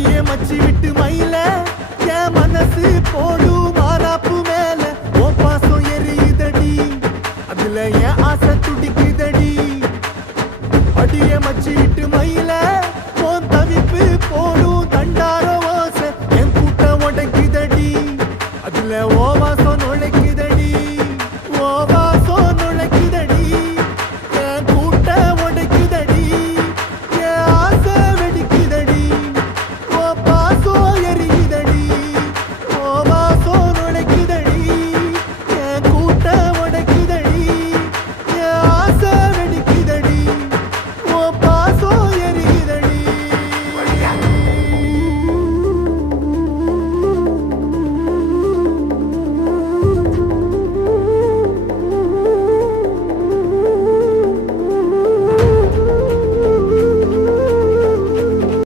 அடியே மச்சி விட்டு மயில என் மனசு போடு மாறாப்பு மேல ஓ பாசம் எரியுதடி அதுல என் ஆசை துடிக்குதடி அடியே மச்சி